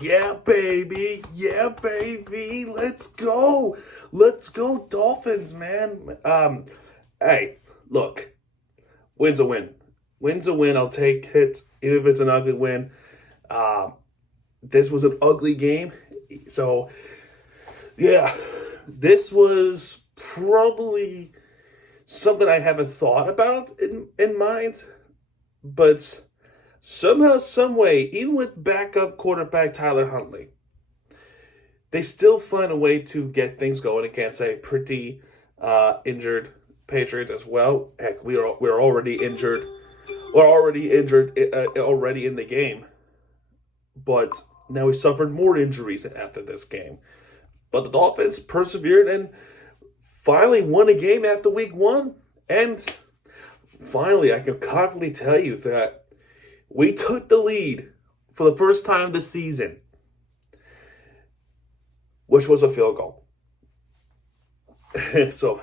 Yeah, baby. Yeah, baby. Let's go. Let's go, Dolphins, man. Hey, look, win's a win. Win's a win. I'll take it, even if it's an ugly win. Um, this was an ugly game, so yeah, this was probably something I haven't thought about in mind, but somehow, some way, even with backup quarterback Tyler Huntley, they still find a way to get things going against a pretty injured Patriots as well. Heck, we're already injured. We're already injured already in the game, but now we suffered more injuries after this game. But the Dolphins persevered and finally won a game after week one. And finally, I can confidently tell you that we took the lead for the first time this season, which was a field goal. So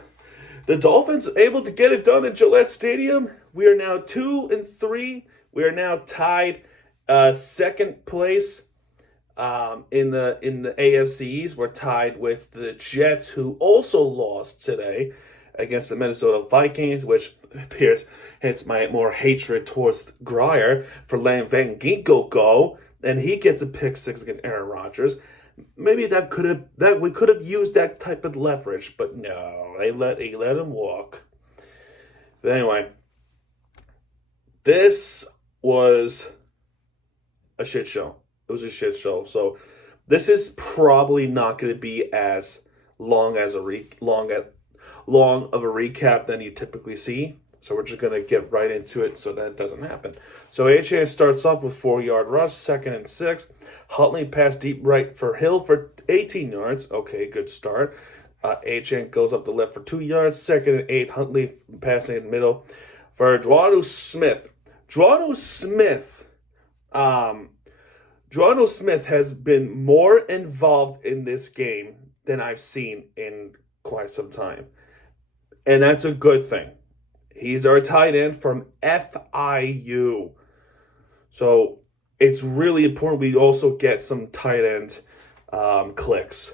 the Dolphins able to get it done at Gillette Stadium. We are now 2-3. We are now tied second place in the AFCs. We're tied with the Jets, who also lost today against the Minnesota Vikings, which appears hence my more hatred towards Grier for letting Van Ginkel go, and he gets a pick six against Aaron Rodgers. Maybe we could have used that type of leverage, but no, they let him walk. But anyway, this was a shit show. It was a shit show. So this is probably not going to be as long as long of a recap than you typically see. So we're just going to get right into it so that doesn't happen. So HA starts off with 4-yard rush, 2nd and 6. Huntley pass deep right for Hill for 18 yards. Okay, good start. HN goes up the left for 2 yards, 2nd and 8. Huntley passing in the middle for Juanu Smith. Juanu Smith has been more involved in this game than I've seen in quite some time. And that's a good thing. He's our tight end from FIU. So it's really important we also get some tight end clicks.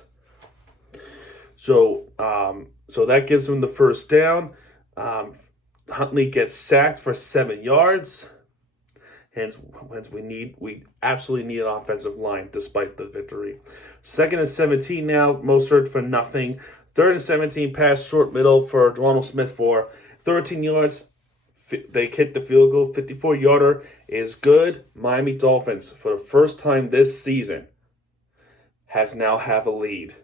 So that gives him the first down. Huntley gets sacked for 7 yards. Hence we absolutely need an offensive line despite the victory. 2nd and 17 now. Mostert for nothing. 3rd and 17 pass short middle for Ronald Smith for 13 yards. They kick the field goal. 54-yarder is good. Miami Dolphins, for the first time this season, has now have a lead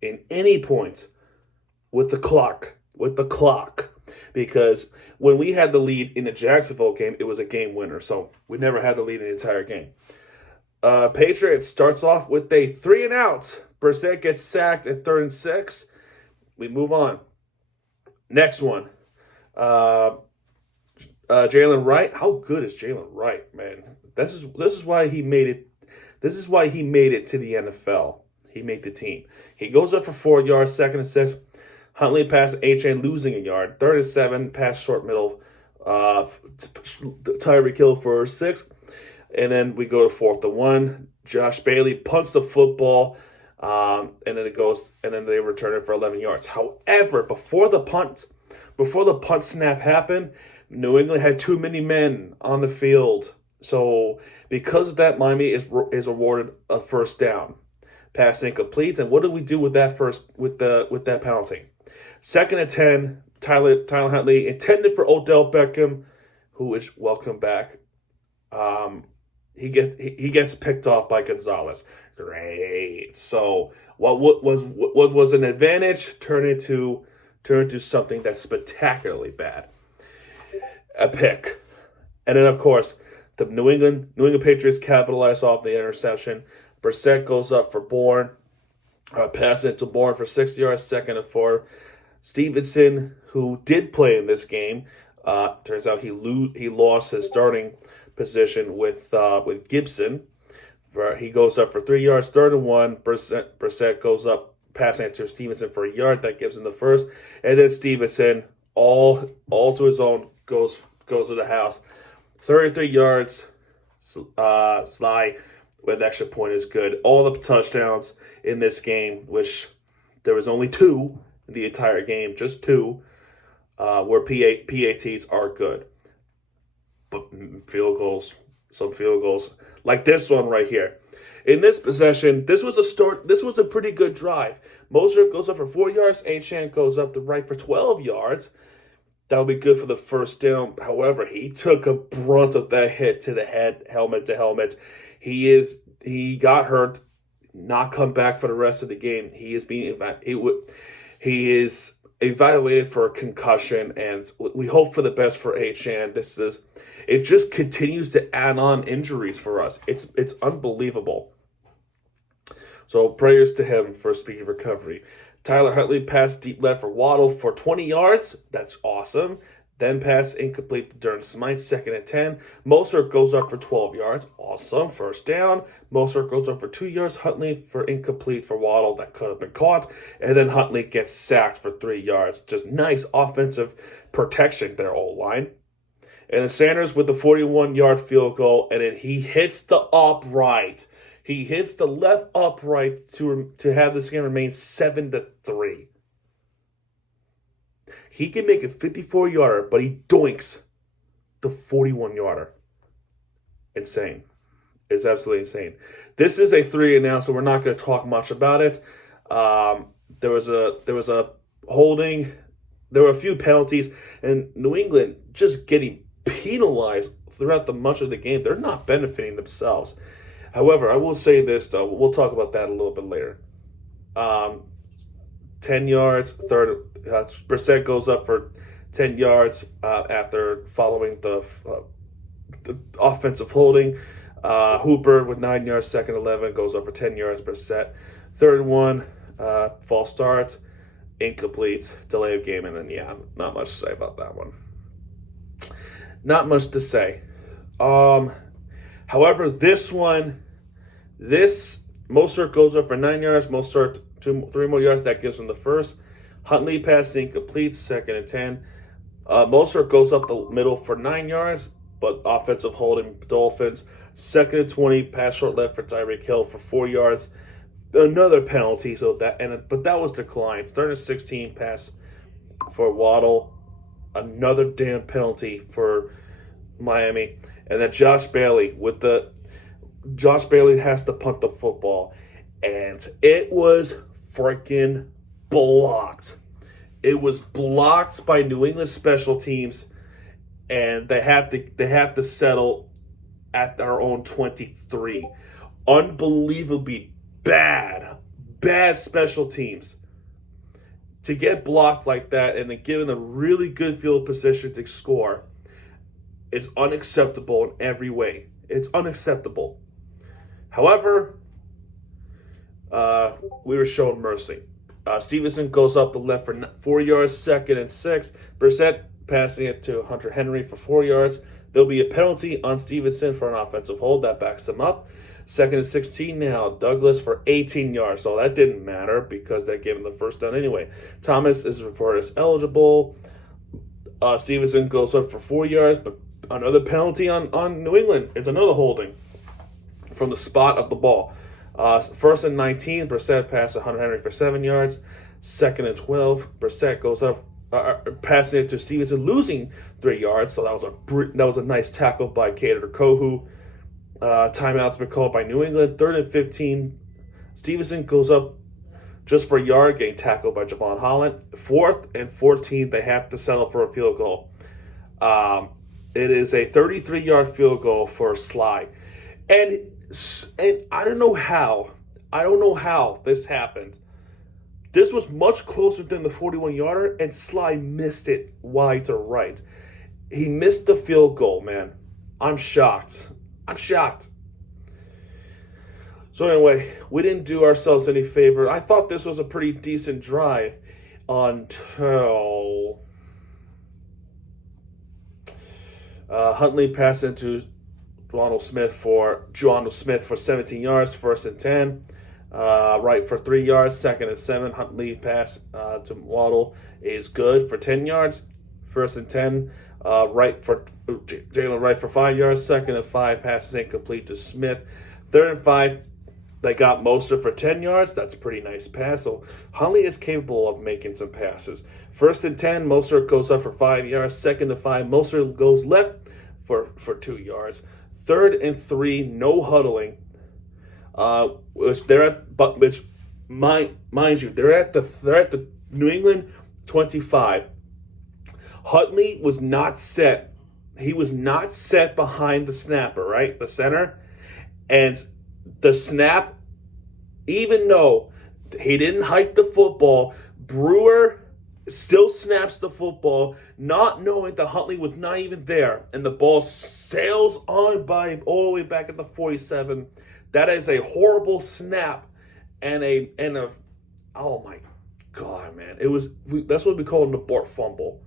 in any point with the clock. Because when we had the lead in the Jacksonville game, it was a game winner. So we never had the lead in the entire game. Patriots starts off with a 3-and-out. Brissett gets sacked at 3rd and 6. We move on. Next one. Jalen Wright. How good is Jalen Wright, man? This is why he made it. This is why he made it to the NFL. He made the team. He goes up for 4 yards, 2nd and 6. Huntley pass HN losing a yard. 3rd and 7, pass short middle. Tyreek Hill for 6. And then we go to 4th and 1. Josh Bailey punts the football. And then they return it for 11 yards. However, before the punt snap happened, New England had too many men on the field. So because of that, Miami is awarded a first down. Pass incomplete. And what do we do with that with that penalty? 2nd and 10. Tyler Huntley intended for Odell Beckham, who is welcome back. He gets picked off by Gonzalez. Great. So what was an advantage turned into something that's spectacularly bad. A pick. And then of course the New England Patriots capitalize off the interception. Brissett goes up for Bourne. Passing it to Bourne for 6 yards, 2nd and 4. Stevenson, who did play in this game, turns out he lost his starting position with Gibson. He goes up for 3 yards, 3rd and 1. Brissett goes up, passing it to Stevenson for a yard. That gives him the first. And then Stevenson, all to his own, goes to the house. 33 yards. Sly with an extra point is good. All the touchdowns in this game, which there was only 2 in the entire game, just 2, where PATs are good. But some field goals, like this one right here. In this possession, this was a pretty good drive. Mostert goes up for 4 yards. Achane goes up the right for 12 yards. That would be good for the first down. However, he took a brunt of that hit to the head, helmet to helmet. He got hurt, not come back for the rest of the game. He is evaluated for a concussion, and we hope for the best for Achane. It just continues to add on injuries for us. It's unbelievable. So prayers to him for a speedy recovery. Tyler Huntley passed deep left for Waddle for 20 yards. That's awesome. Then pass incomplete to Durham Smythe, 2nd and 10. Mostert goes up for 12 yards. Awesome. First down. Mostert goes up for 2 yards. Huntley for incomplete for Waddle. That could have been caught. And then Huntley gets sacked for 3 yards. Just nice offensive protection there, O-line. And then Sanders with the 41-yard field goal. And then he hits the upright. He hits the left upright to have this game remain 7-3. He can make a 54-yarder, but he doinks the 41-yarder. Insane. It's absolutely insane. This is a 3-and-out, so we're not going to talk much about it. There was a holding. There were a few penalties, and New England just getting penalized throughout the much of the game. They're not benefiting themselves. However, I will say this, though. We'll talk about that a little bit later. 10 yards, third. Brissett goes up for 10 yards after following the offensive holding. Hooper with 9 yards, 2nd 11, goes up for 10 yards. Brissett, 3rd one, false start, incomplete, delay of game, and then, not much to say about that one. Not much to say. However, this Mostert goes up for 9 yards. Mostert 3 more yards. That gives him the first. Huntley pass incomplete, 2nd and 10. Mostert goes up the middle for 9 yards, but offensive holding Dolphins. 2nd and 20, pass short left for Tyreek Hill for 4 yards. Another penalty, but that was declined. 3rd and 16, pass for Waddle. Another damn penalty for Miami. And then Josh Bailey has to punt the football, and it was freaking blocked. It was blocked by New England special teams, and they have to settle at their own 23. Unbelievably bad special teams to get blocked like that, and then given a really good field position to score is unacceptable in every way. It's unacceptable. However, we were shown mercy. Stevenson goes up the left for 4 yards, 2nd and 6. Brissett passing it to Hunter Henry for 4 yards. There'll be a penalty on Stevenson for an offensive hold. That backs him up. 2nd and 16 now. Douglas for 18 yards. So that didn't matter because that gave him the first down anyway. Thomas is reported as eligible. Stevenson goes up for 4 yards, but another penalty on New England. It's another holding from the spot of the ball. 1st and 19, Brissett passes Hunter Henry for 7 yards. 2nd and 12, Brissett goes up, passing it to Stevenson, losing 3 yards. So that was a nice tackle by Kader Kohu. Timeout's been called by New England. 3rd and 15, Stevenson goes up just for a yard, getting tackled by Javon Holland. 4th and 14, they have to settle for a field goal. It is a 33-yard field goal for Sly. And I don't know how this happened. This was much closer than the 41-yarder, and Sly missed it wide to right. He missed the field goal, man. I'm shocked. So anyway, we didn't do ourselves any favor. I thought this was a pretty decent drive until Huntley passed into Jono Smith for 17 yards, 1st and 10. Right for 3 yards, 2nd and 7. Huntley pass to Waddle is good for 10 yards, 1st and 10. Jalen Wright for 5 yards, 2nd and 5. Passes incomplete to Smith 3rd and 5, they got Mostert for 10 yards. That's a pretty nice pass. So Huntley is capable of making some passes. 1st and 10, Mostert goes up for 5 yards. 2nd and 5, Mostert goes left for 2 yards. 3rd and 3, no huddling. Which they're at, but which mind you, they're at the New England 25. Huntley was not set. He was not set behind the snapper, right? The center. And the snap, even though he didn't hike the football, Brewer still snaps the football, not knowing that Huntley was not even there. And the ball sails on by him all the way back at the 47. That is a horrible snap and a oh my God, man. That's what we call an abort fumble.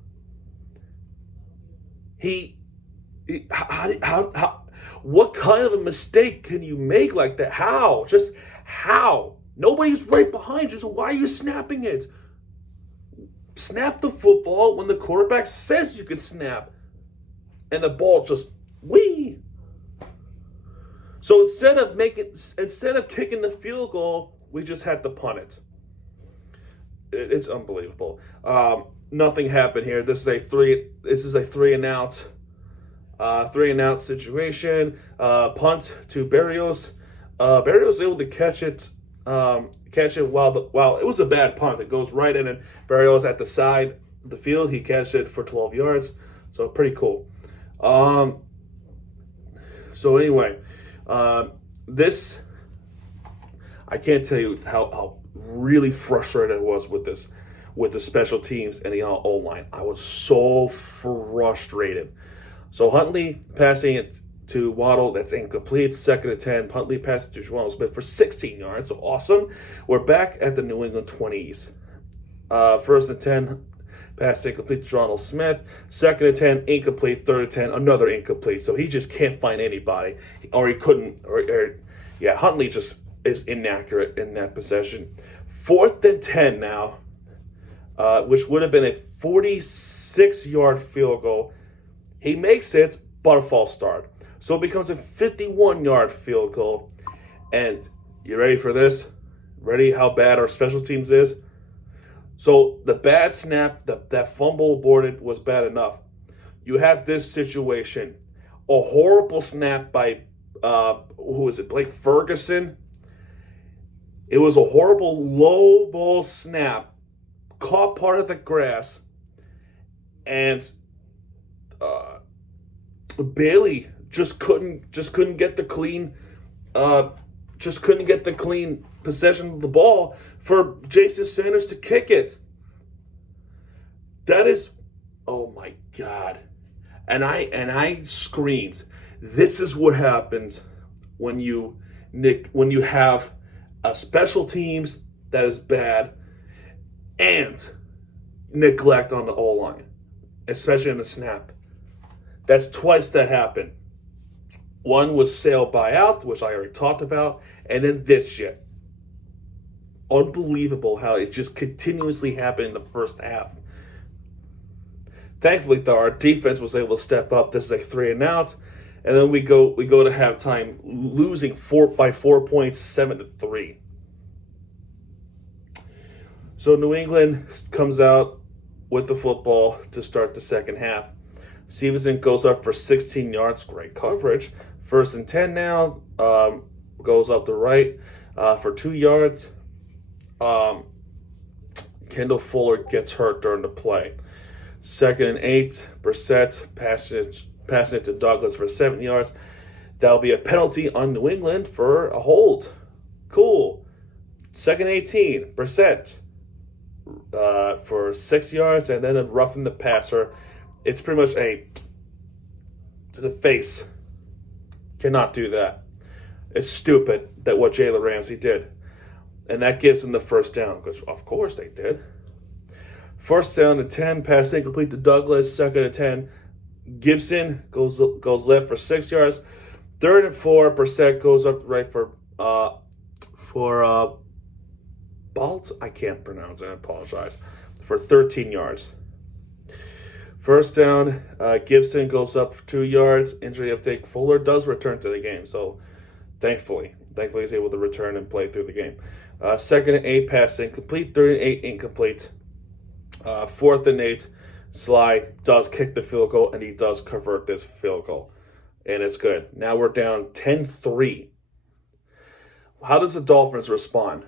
How what kind of a mistake can you make like that? How? Just how? Nobody's right behind you, so why are you snapping it? Snap the football when the quarterback says you can snap. And the ball just whee. So instead of kicking the field goal, we just had to punt it. It's unbelievable. Nothing happened here. This is a three and out. 3-and-out situation. Punt to Berrios. Berrios was able to catch it while it was a bad punt. It goes right in, and Berrios at the side of the field. He catches it for 12 yards. So pretty cool. So anyway, this, I can't tell you how really frustrated I was with this, with the special teams and the O-line. I was so frustrated. So Huntley passing it to Waddle, that's incomplete. 2nd and 10, Huntley passing to Joel Smith for 16 yards. So awesome. We're back at the New England 20s. 1st and 10, pass incomplete to Joel Smith. 2nd and 10, incomplete. 3rd and 10, another incomplete. So he just can't find anybody. Or he couldn't. Huntley just is inaccurate in that possession. 4th and 10 now, which would have been a 46-yard field goal. He makes it, but a false start. So it becomes a 51-yard field goal. And you ready for this? Ready how bad our special teams is? So the bad snap, that fumble aborted was bad enough. You have this situation. A horrible snap by, who was it, Blake Ferguson? It was a horrible low ball snap. Caught part of the grass. And Bailey just couldn't get the clean possession of the ball for Jason Sanders to kick it. That is, oh my God. And I screamed. This is what happens when you have a special teams that is bad and neglect on the O-line, especially in the snap. That's twice that happened. One was sail buyout, which I already talked about, and then this shit. Unbelievable how it just continuously happened in the first half. Thankfully, though, our defense was able to step up. This is a 3-and-out, and then we go to halftime, losing 4 points, 7-3. So New England comes out with the football to start the second half. Stevenson goes up for 16 yards. Great coverage. 1st and 10 now. Goes up the right for 2 yards. Kendall Fuller gets hurt during the play. 2nd and 8. Brissett passing it to Douglas for 7 yards. That'll be a penalty on New England for a hold. Cool. 2nd and 18. Brissett for 6 yards, and then a roughing the passer. It's pretty much to the face. Cannot do that. It's stupid that what Jalen Ramsey did. And that gives them the first down, because of course they did. 1st down and 10, pass incomplete to Douglas. 2nd and 10, Gibson goes left for 6 yards. 3rd and 4, Brissett goes up right for Balt. I can't pronounce it. I apologize. For 13 yards. 1st down, Gibson goes up for 2 yards. Injury update. Fuller does return to the game. So Thankfully, he's able to return and play through the game. Second and 8, pass incomplete. Third and 8, incomplete. Fourth and 8, Sly does kick the field goal, and he does convert this field goal. And it's good. Now we're down 10-3. How does the Dolphins respond?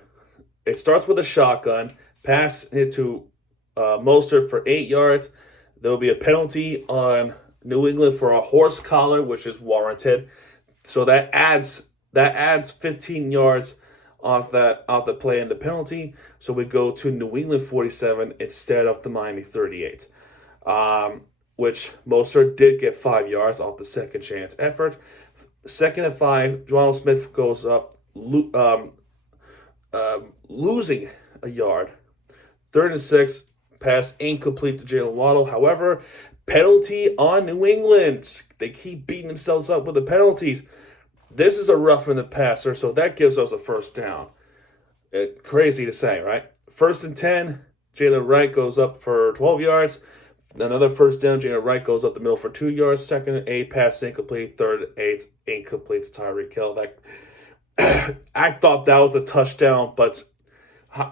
It starts with a shotgun, pass it to Mostert for 8 yards. There'll be a penalty on New England for a horse collar, which is warranted. So that adds 15 yards off the play and the penalty. So we go to New England 47 instead of the Miami 38. Which Mostert did get 5 yards off the second chance effort. Second and 5, Jono Smith goes up, losing a yard. Third and 6, pass incomplete to Jalen Waddle. However, penalty on New England. They keep beating themselves up with the penalties. This is a roughing the passer, so that gives us a first down. Crazy to say, right? First and 10, Jalen Wright goes up for 12 yards. Another first down, Jalen Wright goes up the middle for 2 yards. Second and 8, pass incomplete. Third and 8, incomplete to Tyreek Hill. I thought that was a touchdown, but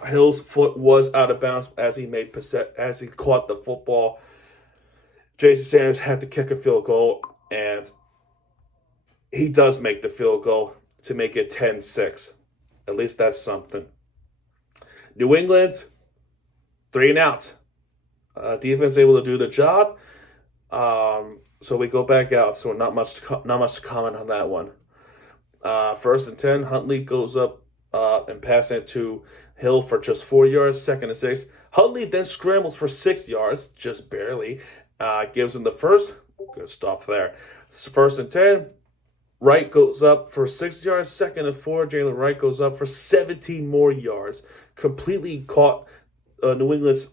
Hill's foot was out of bounds as he caught the football. Jason Sanders had to kick a field goal, and he does make the field goal to make it 10-6. At least that's something. New England, 3 and out. Defense able to do the job. So we go back out. So not much to comment on that one. First and 10, Huntley goes up and passing it to Hill for just 4 yards. Second and 6, Huntley then scrambles for 6 yards, just barely. Gives him the first. Good stuff there. First and 10, Wright goes up for 6 yards. Second and 4, Jalen Wright goes up for 17 more yards. Completely caught New England's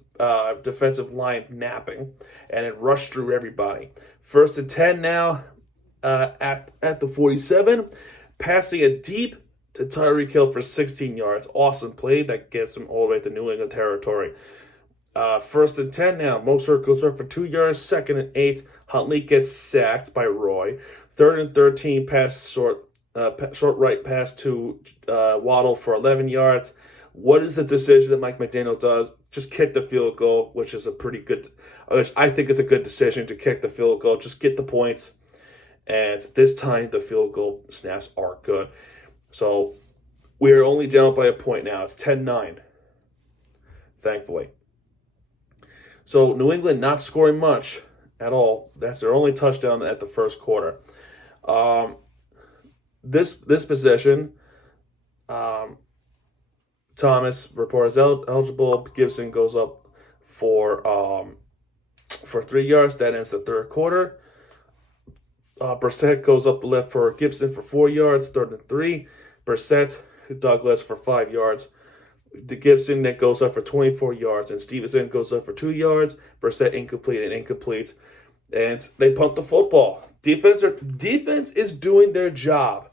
defensive line napping, and it rushed through everybody. First and 10 now at the 47, passing it deep to Tyreek Hill for 16 yards. Awesome play that gets him all the way to New England territory. First and 10 now, Mostert goes up for 2 yards. Second and 8, Huntley gets sacked by Roy. Third and 13, short right pass to Waddle for 11 yards. What is the decision that Mike McDaniel does? Just kick the field goal, which is I think it's a good decision to kick the field goal. Just get the points. And this time, the field goal snaps are good. So we're only down by a point now. It's 10-9, thankfully. So New England not scoring much at all. That's their only touchdown at the first quarter. This possession, Thomas reports eligible. Gibson goes up for 3 yards. That ends the third quarter. Brissett goes up the left for Gibson for 4 yards. Third and 3. Brissett, Douglas for 5 yards. The Gibson that goes up for 24 yards, and Stevenson goes up for 2 yards. Brissett incomplete. And they punt the football. Defense is doing their job.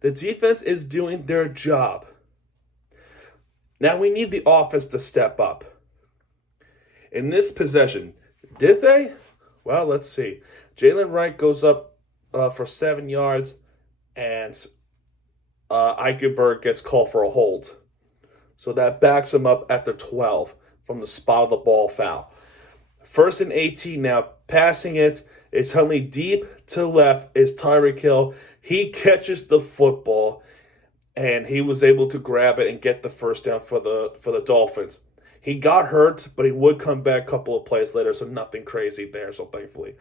The defense is doing their job. Now we need the offense to step up. In this possession, did they? Well, let's see. Jalen Wright goes up for 7 yards, and Eichenberg gets called for a hold. So that backs him up at the 12 from the spot of the ball foul. First and 18 now, passing it is Huntley deep to left is Tyreek Hill. He catches the football, and he was able to grab it and get the first down for the Dolphins. He got hurt, but he would come back a couple of plays later, so nothing crazy there, so thankfully.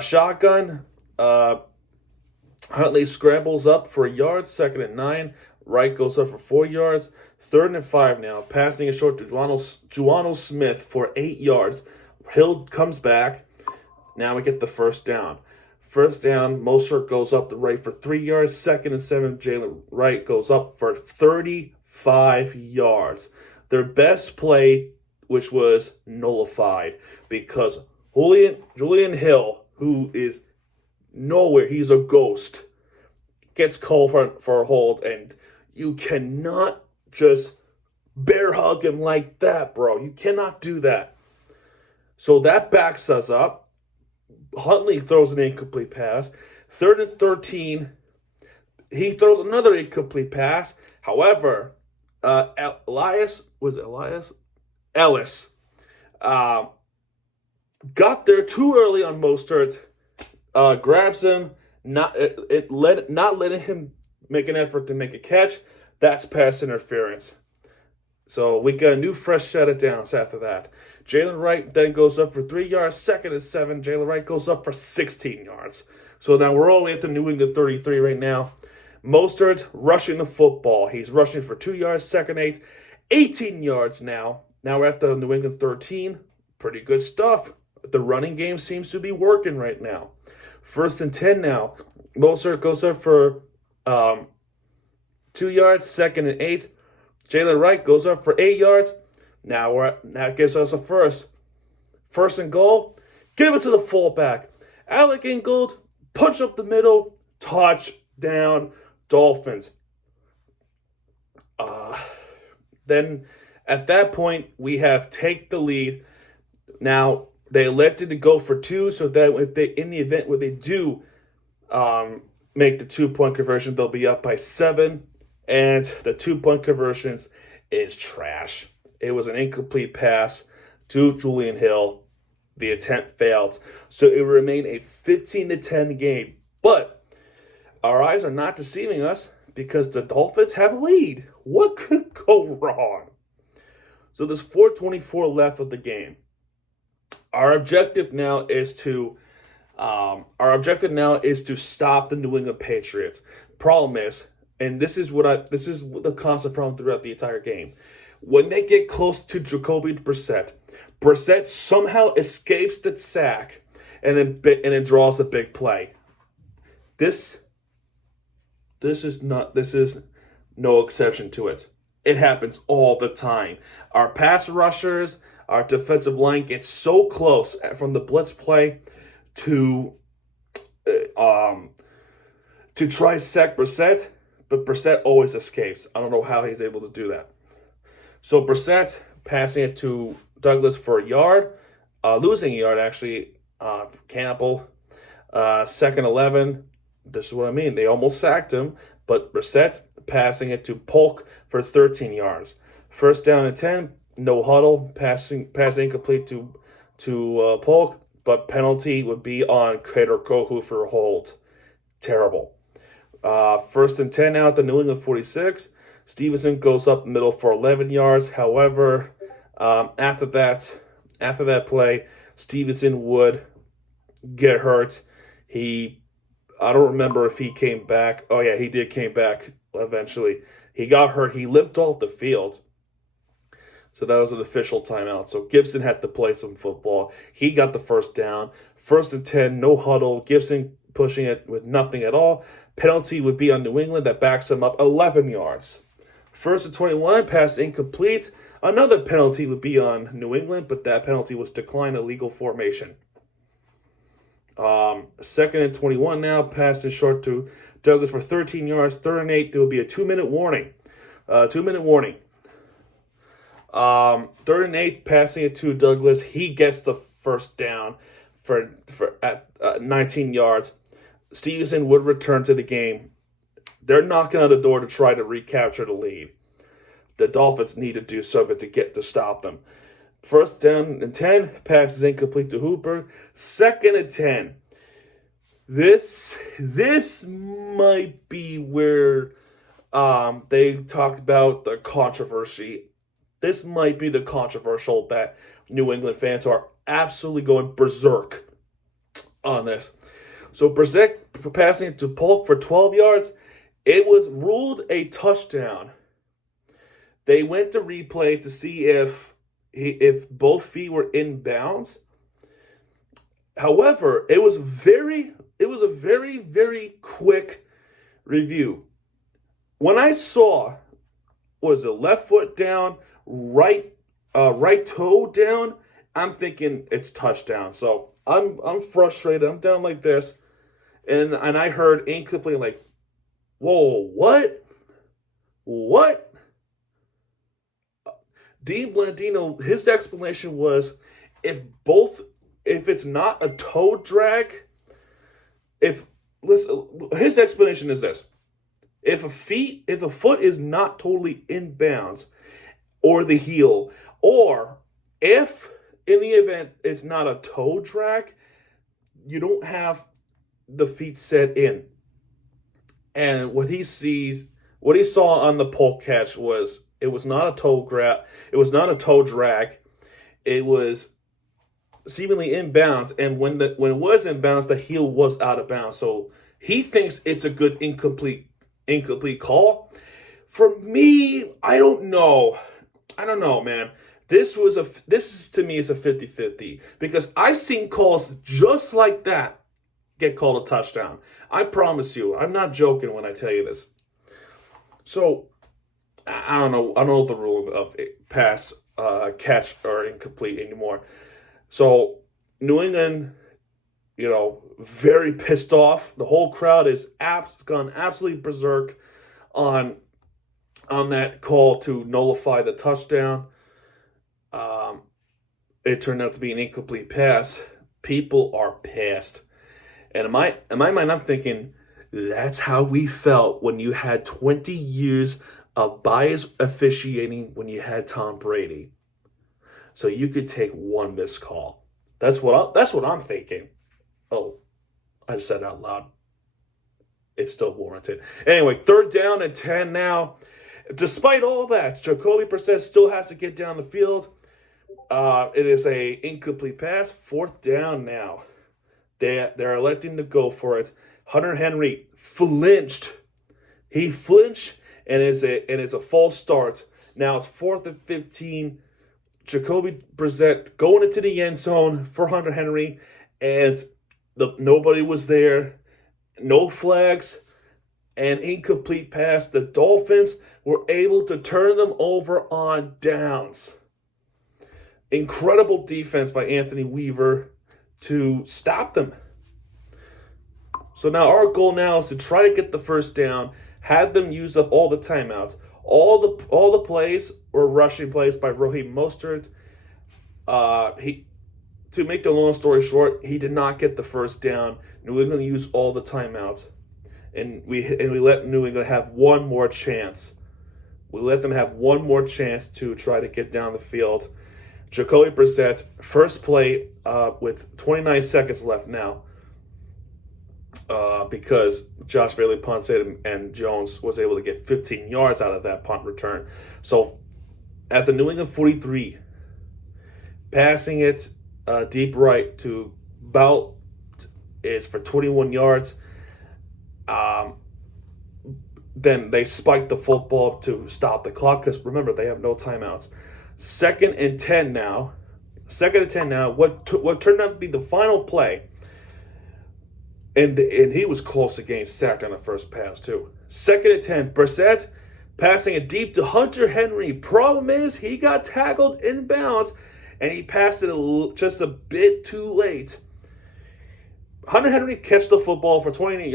Shotgun, Huntley scrambles up for a yard. Second and 9, Wright goes up for 4 yards. Third and 5 now, passing it short to Jono Smith for 8 yards. Hill comes back. Now we get the first down. First down, Mostert goes up the right for 3 yards. Second and 7, Jalen Wright goes up for 35 yards. Their best play, which was nullified because Julian Hill, who is nowhere, he's a ghost, gets called for a hold, and you cannot just bear hug him like that, bro. You cannot do that. So that backs us up. Huntley throws an incomplete pass. Third and 13, he throws another incomplete pass. However, Ellis um, got there too early on Mostert, grabs him, not letting him make an effort to make a catch. That's pass interference. So we got a new fresh set of downs after that. Jalen Wright then goes up for 3 yards, 2nd and 7. Jalen Wright goes up for 16 yards. So now we're all the way at the New England 33 right now. Mostert rushing the football. He's rushing for 2 yards, 2nd, 8, 18 yards now. Now we're at the New England 13. Pretty good stuff. The running game seems to be working right now. 1st and 10 now. Mostert goes up for 2 yards, 2nd and 8. Jalen Wright goes up for 8 yards. Now that gives us a first. 1st and goal. Give it to the fullback. Alec Ingold, punch up the middle, touchdown, Dolphins. Then at that point, we have take the lead. Now, they elected to go for 2 so that if they, in the event where they do make the 2-point conversion, they'll be up by 7. And the 2-point conversions is trash. It was an incomplete pass to Julian Hill. The attempt failed. So it will remain a 15-10 game. But our eyes are not deceiving us because the Dolphins have a lead. What could go wrong? So there's 4:24 left of the game. Our objective now is to stop the New England Patriots. Problem is, and this is the constant problem throughout the entire game. When they get close to Jacoby Brissett somehow escapes the sack and then draws a big play. This is no exception to it. It happens all the time. Our pass rushers, our defensive line gets so close from the blitz play to try sack Brissett, but Brissett always escapes. I don't know how he's able to do that. So Brissett passing it to Douglas for a yard, losing a yard actually. Campbell, 2nd 11. This is what I mean. They almost sacked him, but Brissett passing it to Polk for 13 yards. 1st down and 10. No huddle. Passing incomplete to Polk, but penalty would be on Kader Kohu for a hold. Terrible. 1st and 10 now at the New England 46. Stevenson goes up the middle for 11 yards. However, after that play, Stevenson would get hurt. I don't remember if he came back. Oh yeah, he came back eventually. He got hurt. He limped off the field. So that was an official timeout. So Gibson had to play some football. He got the 1st down. 1st and 10, no huddle. Gibson pushing it with nothing at all. Penalty would be on New England. That backs him up 11 yards. 1st and 21, pass incomplete. Another penalty would be on New England, but that penalty was declined, illegal formation. 2nd and 21 now, pass is short to Douglas for 13 yards. 3rd and 8, there will be a 2-minute warning. 2-minute warning. 3rd and 8, passing it to Douglas. He gets the 1st down for 19 yards. Stevenson would return to the game. They're knocking on the door to try to recapture the lead. The Dolphins need to do something to stop them. 1st down and 10, pass is incomplete to Hooper. 2nd and 10. This might be where they talked about the controversy. This might be the controversial that New England fans are absolutely going berserk on this. So Brissett passing it to Polk for 12 yards. It was ruled a touchdown. They went to replay to see if both feet were in bounds. However, it was a very, very quick review. When I saw, was it left foot down, right toe down, I'm thinking it's touchdown. So I'm frustrated. I'm down like this, and I heard incomplete, like, whoa, what? Dean Blandino, his explanation was if it's not a toe drag, his explanation is this. If a foot is not totally in bounds, or the heel, or if in the event it's not a toe drag, you don't have the feet set in. And what he saw on the pole catch was it was not a toe grab, it was not a toe drag, it was seemingly in bounds. And when it was in bounds, the heel was out of bounds. So he thinks it's a good incomplete call. For me, I don't know. I don't know, man. This to me is a 50-50 because I've seen calls just like that get called a touchdown. I promise you, I'm not joking when I tell you this. So I don't know. I don't know the rule of pass, catch, or incomplete anymore. So New England, very pissed off. The whole crowd is gone absolutely berserk on that call to nullify the touchdown. It turned out to be an incomplete pass. People are pissed. And in my mind, I'm thinking, that's how we felt when you had 20 years of biased officiating when you had Tom Brady. So you could take one missed call. That's what I'm thinking. Oh, I just said it out loud. It's still warranted. Anyway, 3rd down and 10 now. Despite all that, Jacoby Brissett still has to get down the field. It is a incomplete pass. 4th down now. They're electing to go for it. Hunter Henry flinched. He flinched, and it's a false start. Now it's 4th and 15. Jacoby Brissett going into the end zone for Hunter Henry, and nobody was there. No flags, and incomplete pass. The Dolphins were able to turn them over on downs. Incredible defense by Anthony Weaver to stop them. So now our goal now is to try to get the 1st down, have them use up all the timeouts. All the plays were rushing plays by Raheem Mostert. To make the long story short, he did not get the 1st down. New England used all the timeouts, and we let New England have one more chance. We let them have one more chance to try to get down the field. Jacoby Brissett, first play with 29 seconds left now, because Josh Bailey punted and Jones was able to get 15 yards out of that punt return. So at the New England 43, passing it deep right to Bout is for 21 yards. Then they spiked the football to stop the clock because remember they have no timeouts. 2nd and 10 now. What turned out to be the final play, and he was close to getting sacked on the first pass too. 2nd and 10. Brissett passing it deep to Hunter Henry. Problem is he got tackled inbounds, and he passed it just a bit too late. Hunter Henry catches the football for 29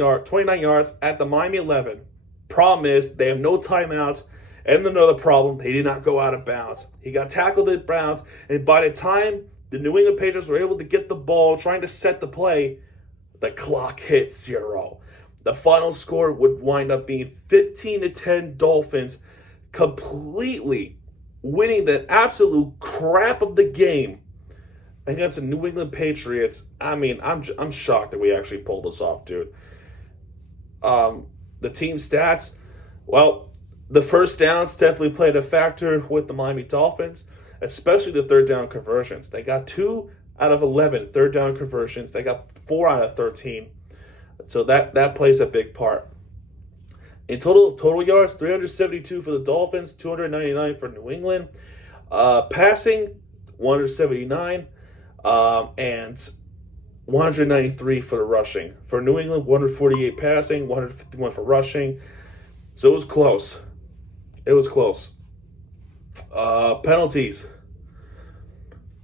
yards at the Miami 11. Problem is they have no timeouts. And another problem, he did not go out of bounds. He got tackled in bounds, and by the time the New England Patriots were able to get the ball, trying to set the play, the clock hit 0. The final score would wind up being 15-10 Dolphins, completely winning the absolute crap of the game against the New England Patriots. I mean, I'm shocked that we actually pulled this off, dude. The team stats, well, the 1st downs definitely played a factor with the Miami Dolphins, especially the 3rd down conversions. They got 2 out of 11 3rd down conversions. They got 4 out of 13. So that plays a big part. In total yards, 372 for the Dolphins, 299 for New England. Passing, 179, and 193 for the rushing. For New England, 148 passing, 151 for rushing. So it was close. Penalties.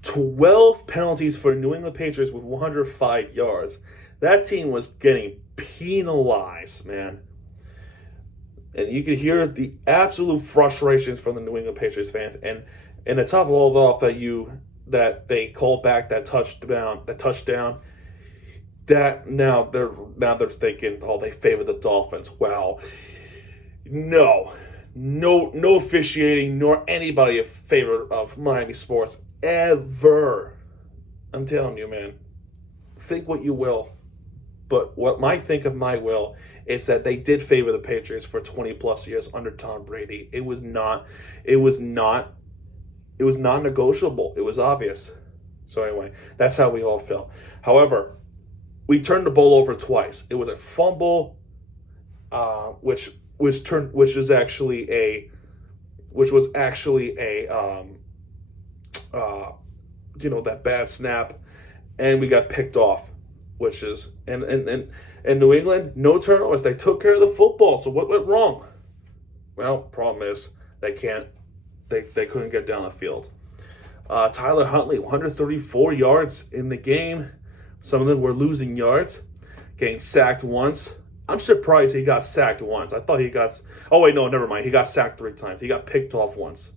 12 penalties for New England Patriots with 105 yards. That team was getting penalized, man. And you could hear the absolute frustrations from the New England Patriots fans. And to top all it off, that they called back that touchdown. That now they're thinking, oh, they favor the Dolphins. Well, No officiating nor anybody in favor of Miami sports ever. I'm telling you, man. Think what you will, but what I think of my will is that they did favor the Patriots for 20 plus years under Tom Brady. It was not negotiable. It was obvious. So anyway, that's how we all feel. However, we turned the ball over twice. It was a fumble, which was actually a that bad snap, and we got picked off, which is and New England, no turnovers. They took care of the football. So what went wrong? Well, problem is they couldn't get down the field. Tyler Huntley, 134 yards in the game. Some of them were losing yards, getting sacked once. I'm surprised he got sacked once. I thought he got... Oh, wait, no, never mind. He got sacked 3 times. He got picked off once.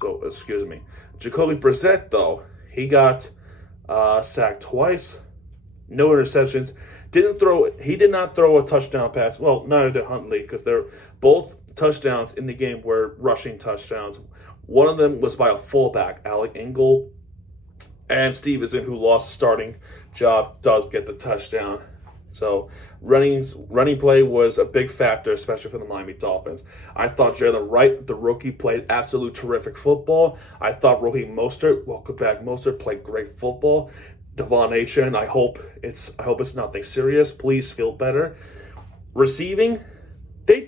So, excuse me. Jacoby Brissett, though, he got sacked twice. No interceptions. He did not throw a touchdown pass. Well, neither did Huntley, because they're both touchdowns in the game were rushing touchdowns. One of them was by a fullback, Alec Ingle. And Stevenson, who lost the starting job, does get the touchdown. So running play was a big factor, especially for the Miami Dolphins. I thought Jalen Wright, the rookie, played absolute terrific football. I thought Raheem Mostert, welcome back Mostert, played great football. Devon Achane, I hope it's nothing serious. Please feel better. Receiving, they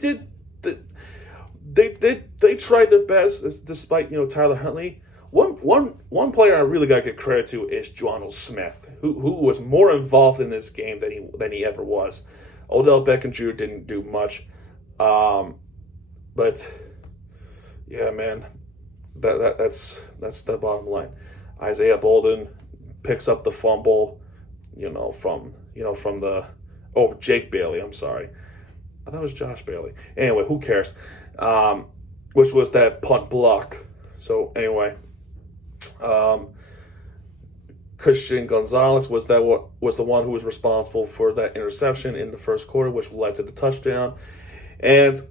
tried their best despite Tyler Huntley. One player I really got to give credit to is Jonnu Smith, who was more involved in this game than he ever was. Odell Beckham Jr. didn't do much, but yeah, man, that's the bottom line. Isaiah Bolden picks up the fumble, from Jake Bailey. I'm sorry, I thought it was Josh Bailey. Anyway, who cares? Which was that punt block. So anyway. Christian Gonzalez was the one who was responsible for that interception in the first quarter, which led to the touchdown. And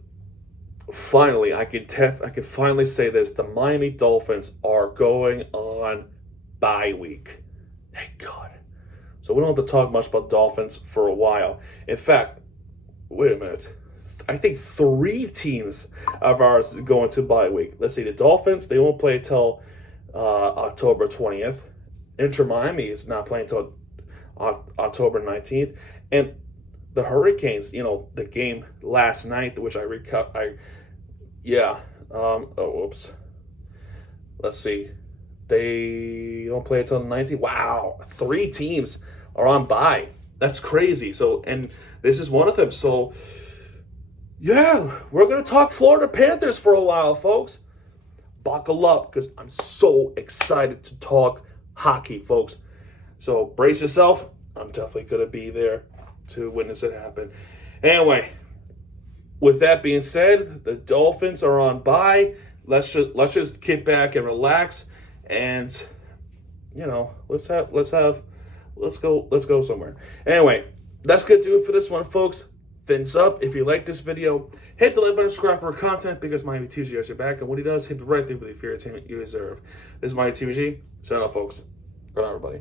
finally, I can finally say this: the Miami Dolphins are going on bye week. Thank God. So we don't have to talk much about Dolphins for a while. In fact, wait a minute. I think 3 teams of ours is going to bye week. Let's see. The Dolphins, they won't play until October 20th. Inter Miami is not playing until October 19th. And the Hurricanes, the game last night, which oops. Let's see. They don't play until the 19th. Wow. 3 teams are on bye. That's crazy. So, and this is one of them. So, yeah, we're going to talk Florida Panthers for a while, folks. Buckle up, because I'm so excited to talk hockey, folks. So brace yourself. I'm definitely going to be there to witness it happen. Anyway, with that being said, the Dolphins are on bye. Let's just kick back and relax, and let's go somewhere. Anyway, that's gonna do it for this one, folks. Fins up. If you like this video, hit the like button, subscribe for content, because Miami TVG has your back, and when he does, hit the right thing with the entertainment you deserve. This is Miami TVG. Sign off, folks. Good night, everybody.